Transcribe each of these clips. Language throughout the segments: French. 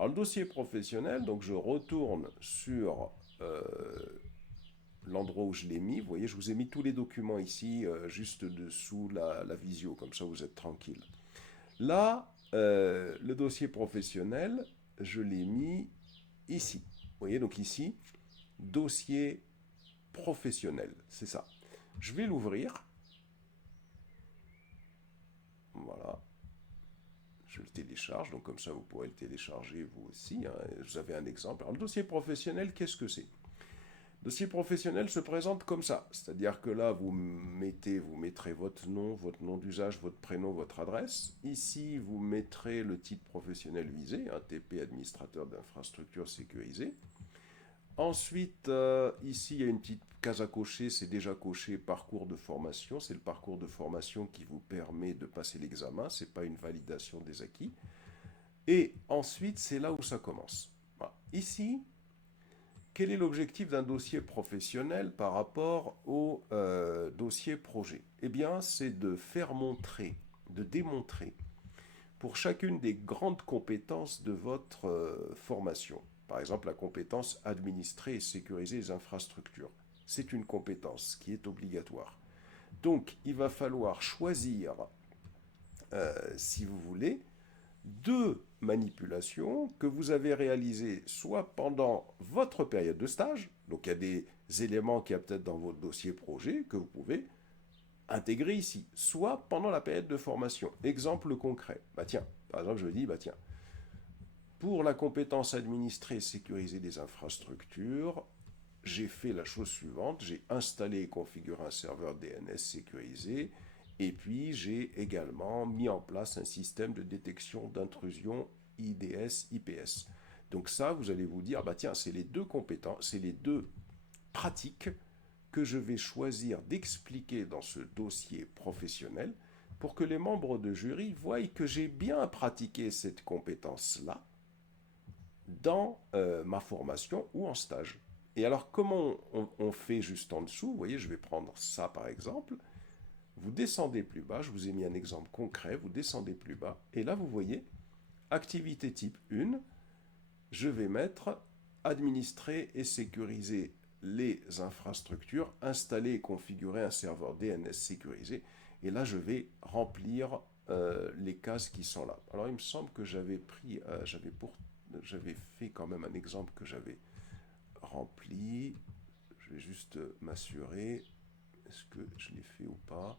Alors le dossier professionnel, donc je retourne sur l'endroit où je l'ai mis. Vous voyez, je vous ai mis tous les documents ici, juste dessous la visio, comme ça vous êtes tranquille. Là, le dossier professionnel, je l'ai mis ici. Vous voyez, donc ici, dossier professionnel, c'est ça. Je vais l'ouvrir. Voilà, je le télécharge, donc comme ça vous pourrez le télécharger vous aussi, hein. Vous avez un exemple. Alors le dossier professionnel, qu'est-ce que c'est? Le dossier professionnel se présente comme ça, c'est-à-dire que là vous mettrez votre nom d'usage, votre prénom, votre adresse. Ici vous mettrez le titre professionnel visé, un TP administrateur d'infrastructure sécurisée. Ensuite, ici, il y a une petite case à cocher, c'est déjà coché parcours de formation. C'est le parcours de formation qui vous permet de passer l'examen, ce n'est pas une validation des acquis. Et ensuite, c'est là où ça commence. Voilà. Ici, quel est l'objectif d'un dossier professionnel par rapport au dossier projet? Eh bien, c'est de faire montrer, de démontrer pour chacune des grandes compétences de votre formation. Par exemple, la compétence administrer et sécuriser les infrastructures. C'est une compétence qui est obligatoire. Donc, il va falloir choisir, si vous voulez, deux manipulations que vous avez réalisées soit pendant votre période de stage, donc il y a des éléments qu'il y a peut-être dans votre dossier projet que vous pouvez intégrer ici, soit pendant la période de formation. Exemple concret. Bah tiens, par exemple, je me dis, bah tiens, pour la compétence administrer et sécuriser des infrastructures, j'ai fait la chose suivante, j'ai installé et configuré un serveur DNS sécurisé, et puis j'ai également mis en place un système de détection d'intrusion IDS, IPS. Donc ça, vous allez vous dire, bah tiens, c'est les deux compétences, c'est les deux pratiques que je vais choisir d'expliquer dans ce dossier professionnel pour que les membres de jury voient que j'ai bien pratiqué cette compétence-là dans ma formation ou en stage. Et alors, comment on fait juste en dessous? Vous voyez, je vais prendre ça par exemple. Vous descendez plus bas, je vous ai mis un exemple concret, vous descendez plus bas, et là vous voyez, activité type 1, je vais mettre administrer et sécuriser les infrastructures, installer et configurer un serveur DNS sécurisé, et là je vais remplir les cases qui sont là. Alors il me semble que j'avais pris, j'avais fait quand même un exemple que j'avais rempli. Je vais juste m'assurer, est-ce que je l'ai fait ou pas?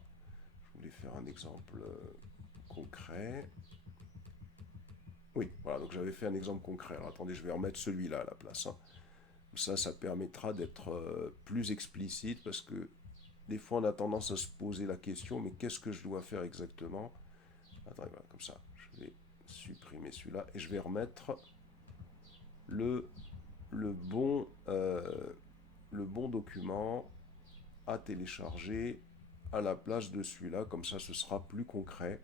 Je voulais faire un exemple concret. Oui, voilà, donc j'avais fait un exemple concret. Alors attendez, je vais remettre celui-là à la place, hein. Ça permettra d'être plus explicite parce que des fois on a tendance à se poser la question, mais qu'est-ce que je dois faire exactement? Attendez, voilà, comme ça, je vais supprimer celui-là et je vais remettre le, le, bon, le bon document à télécharger à la place de celui-là, comme ça ce sera plus concret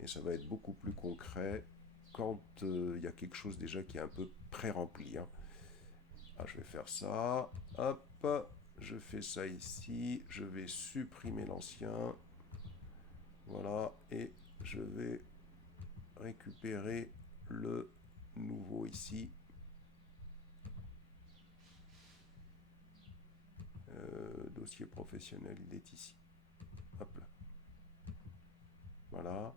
et ça va être beaucoup plus concret quand il y a quelque chose déjà qui est un peu pré-rempli, hein. Ah, je vais faire ça, hop, je fais ça ici, je vais supprimer l'ancien, voilà, et je vais récupérer le nouveau ici. Dossier professionnel, il est ici. Hop là. Voilà.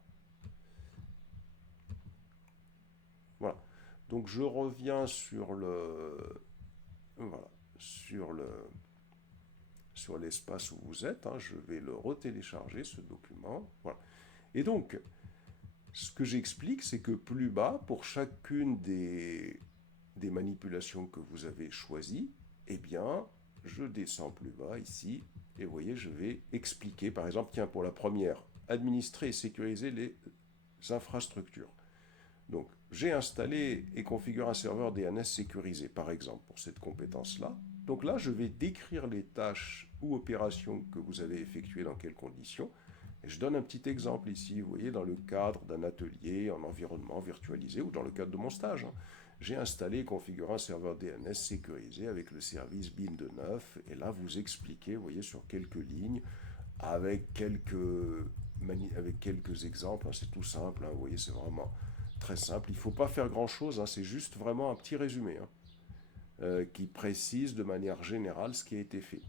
Voilà. Donc je reviens sur le. Voilà. Sur l'espace où vous êtes, hein, je vais le retélécharger, ce document. Voilà. Et donc, ce que j'explique, c'est que plus bas, pour chacune des manipulations que vous avez choisies, eh bien, je descends plus bas ici, et vous voyez, je vais expliquer, par exemple, tiens, pour la première, administrer et sécuriser les infrastructures. Donc, j'ai installé et configuré un serveur DNS sécurisé, par exemple, pour cette compétence-là. Donc là, je vais décrire les tâches ou opérations que vous avez effectuées dans quelles conditions. Et je donne un petit exemple ici, vous voyez, dans le cadre d'un atelier en environnement virtualisé ou dans le cadre de mon stage. J'ai installé et configuré un serveur DNS sécurisé avec le service BIN29. Et là, vous expliquez, vous voyez, sur quelques lignes, avec quelques exemples. C'est tout simple, hein, vous voyez, c'est vraiment très simple. Il ne faut pas faire grand-chose, hein, c'est juste vraiment un petit résumé, hein, qui précise de manière générale ce qui a été fait.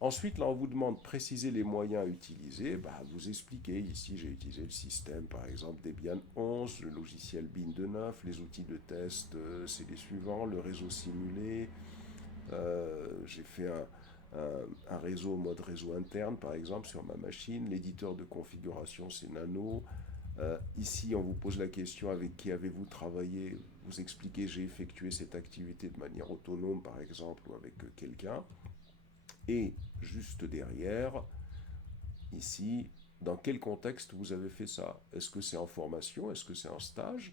Ensuite, là, on vous demande de préciser les moyens à utiliser. Bah, vous expliquez, ici, j'ai utilisé le système, par exemple, Debian 11, le logiciel Bin de 9, les outils de test, c'est les suivants, le réseau simulé. J'ai fait un réseau, mode réseau interne, par exemple, sur ma machine. L'éditeur de configuration, c'est Nano. Ici, on vous pose la question avec qui avez-vous travaillé. Vous expliquez, j'ai effectué cette activité de manière autonome, par exemple, ou avec quelqu'un. Et juste derrière, ici, dans quel contexte vous avez fait ça? Est-ce que c'est en formation? Est-ce que c'est en stage?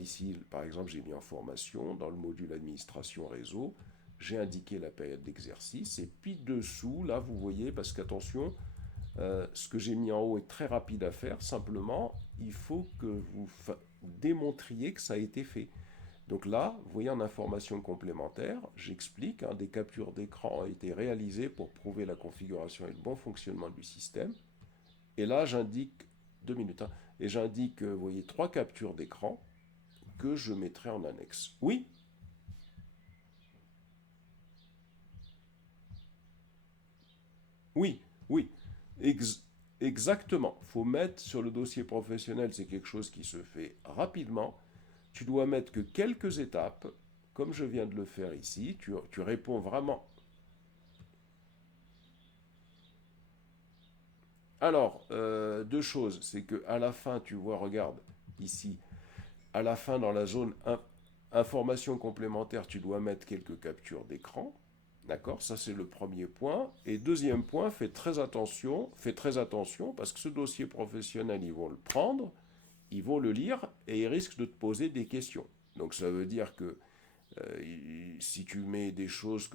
Ici, par exemple, j'ai mis en formation dans le module administration réseau. J'ai indiqué la période d'exercice. Et puis dessous, là, vous voyez, parce qu'attention, ce que j'ai mis en haut est très rapide à faire. Simplement, il faut que vous démontriez que ça a été fait. Donc là, vous voyez en information complémentaire, j'explique, hein, des captures d'écran ont été réalisées pour prouver la configuration et le bon fonctionnement du système. Et là, j'indique, 2 minutes, hein, et j'indique, vous voyez, 3 captures d'écran que je mettrai en annexe. Oui, oui, oui, exactement. Il faut mettre sur le dossier professionnel, c'est quelque chose qui se fait rapidement. Tu dois mettre que quelques étapes, comme je viens de le faire ici. Tu réponds vraiment. Alors, 2 choses, c'est que à la fin, tu vois, regarde, ici, à la fin, dans la zone information complémentaire, tu dois mettre quelques captures d'écran. D'accord? Ça, c'est le premier point. Et deuxième point, fais très attention, parce que ce dossier professionnel, ils vont le prendre, ils vont le lire, et ils risquent de te poser des questions. Donc, ça veut dire que si tu mets des choses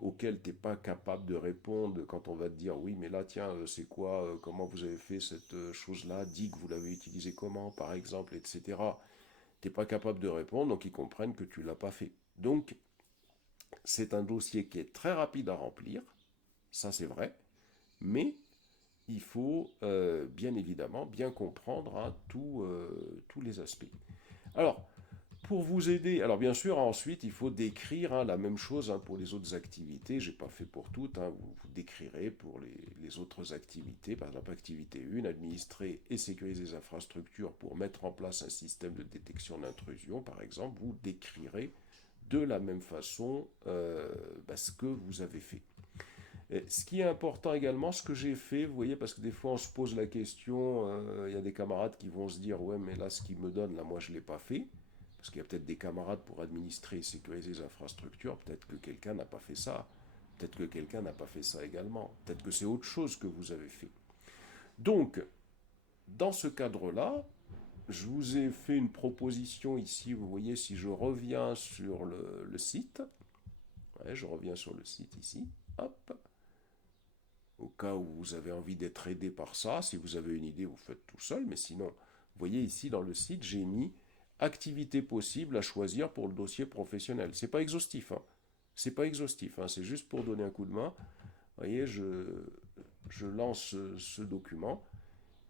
auxquelles tu n'es pas capable de répondre, quand on va te dire oui, mais là, tiens, c'est quoi, comment vous avez fait cette chose-là, dit que vous l'avez utilisée comment, par exemple, etc. Tu n'es pas capable de répondre, donc ils comprennent que tu ne l'as pas fait. Donc, c'est un dossier qui est très rapide à remplir, ça c'est vrai, mais il faut bien évidemment bien comprendre, hein, tous les aspects. Alors, pour vous aider, alors bien sûr, ensuite, il faut décrire, hein, la même chose, hein, pour les autres activités. Je n'ai pas fait pour toutes, hein, vous décrirez pour les autres activités. Par exemple, activité 1, administrer et sécuriser les infrastructures pour mettre en place un système de détection d'intrusion, par exemple. Vous décrirez de la même façon ce que vous avez fait. Et ce qui est important également, ce que j'ai fait, vous voyez, parce que des fois on se pose la question, il y a des camarades qui vont se dire, ouais, mais là, ce qu'il me donne, là, moi, je ne l'ai pas fait. Parce qu'il y a peut-être des camarades pour administrer et sécuriser les infrastructures, peut-être que quelqu'un n'a pas fait ça. Peut-être que quelqu'un n'a pas fait ça également. Peut-être que c'est autre chose que vous avez fait. Donc, dans ce cadre-là, je vous ai fait une proposition ici. Vous voyez, si je reviens sur le site, ouais, je reviens sur le site ici, hop, au cas où vous avez envie d'être aidé par ça. Si vous avez une idée, vous faites tout seul, mais sinon, vous voyez ici dans le site, j'ai mis activité possible à choisir pour le dossier professionnel. C'est pas exhaustif, hein. C'est pas exhaustif, hein. C'est juste pour donner un coup de main. Vous voyez, je lance ce document.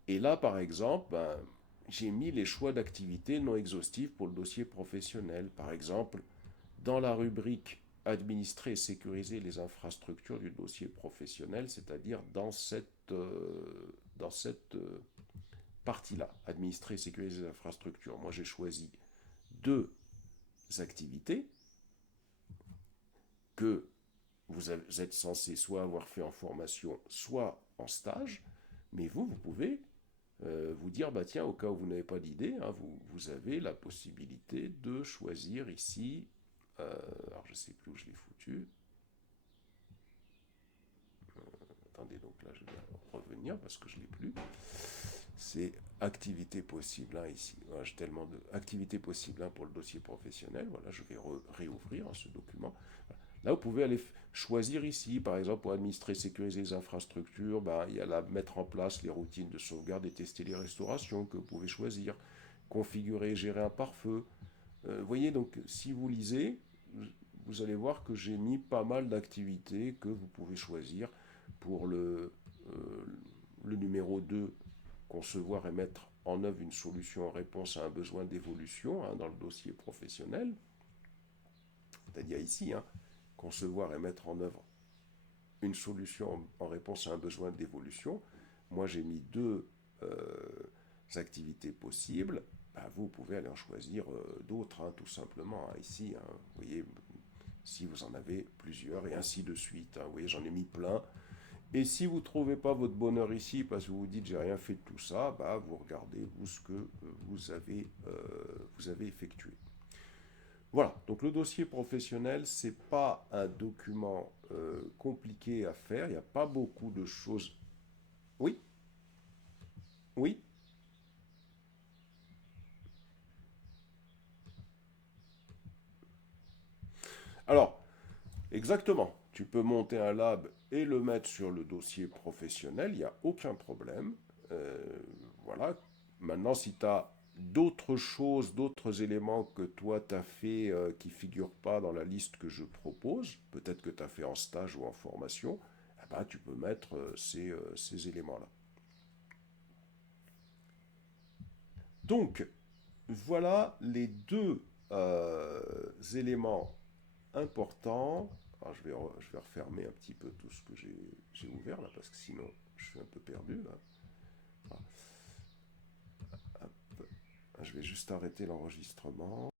Et là, par exemple, j'ai mis les choix d'activités non exhaustifs pour le dossier professionnel. Par exemple, dans la rubrique administrer et sécuriser les infrastructures du dossier professionnel, c'est-à-dire dans cette partie-là, administrer et sécuriser les infrastructures. Moi, j'ai choisi 2 activités que vous êtes censé soit avoir fait en formation, soit en stage, mais vous pouvez vous dire, bah tiens, au cas où vous n'avez pas d'idée, hein, vous avez la possibilité de choisir ici, alors je ne sais plus où je l'ai foutu, attendez, donc là je vais revenir parce que je ne l'ai plus, c'est activité possible, hein, ici, voilà, j'ai tellement de activités possibles, hein, pour le dossier professionnel, voilà, je vais réouvrir, hein, ce document. Voilà. Là, vous pouvez aller choisir ici, par exemple, pour administrer, sécuriser les infrastructures, il y a la mettre en place les routines de sauvegarde et tester les restaurations que vous pouvez choisir, configurer et gérer un pare-feu. Vous voyez, donc, si vous lisez, vous allez voir que j'ai mis pas mal d'activités que vous pouvez choisir pour le numéro 2, concevoir et mettre en œuvre une solution en réponse à un besoin d'évolution dans le dossier professionnel, c'est-à-dire ici, concevoir et mettre en œuvre une solution en réponse à un besoin d'évolution. Moi, j'ai mis deux activités possibles. Ben, vous pouvez aller en choisir d'autres, tout simplement. Ici, vous voyez, si vous en avez plusieurs, et ainsi de suite. Vous voyez, j'en ai mis plein. Et si vous ne trouvez pas votre bonheur ici, parce que vous vous dites j'ai rien fait de tout ça, bah, vous regardez vous ce que vous avez effectué. Voilà, donc le dossier professionnel, ce n'est pas un document compliqué à faire, il n'y a pas beaucoup de choses. Oui, oui. Alors, exactement, tu peux monter un lab et le mettre sur le dossier professionnel, il n'y a aucun problème. Euh, voilà, maintenant si tu as d'autres choses, d'autres éléments que toi tu as fait qui ne figurent pas dans la liste que je propose, peut-être que tu as fait en stage ou en formation, eh ben, tu peux mettre ces éléments-là. Donc, voilà les deux éléments importants. Alors, je vais refermer un petit peu tout ce que j'ai ouvert là, parce que sinon je suis un peu perdu là. Ah, hop. Je vais juste arrêter l'enregistrement.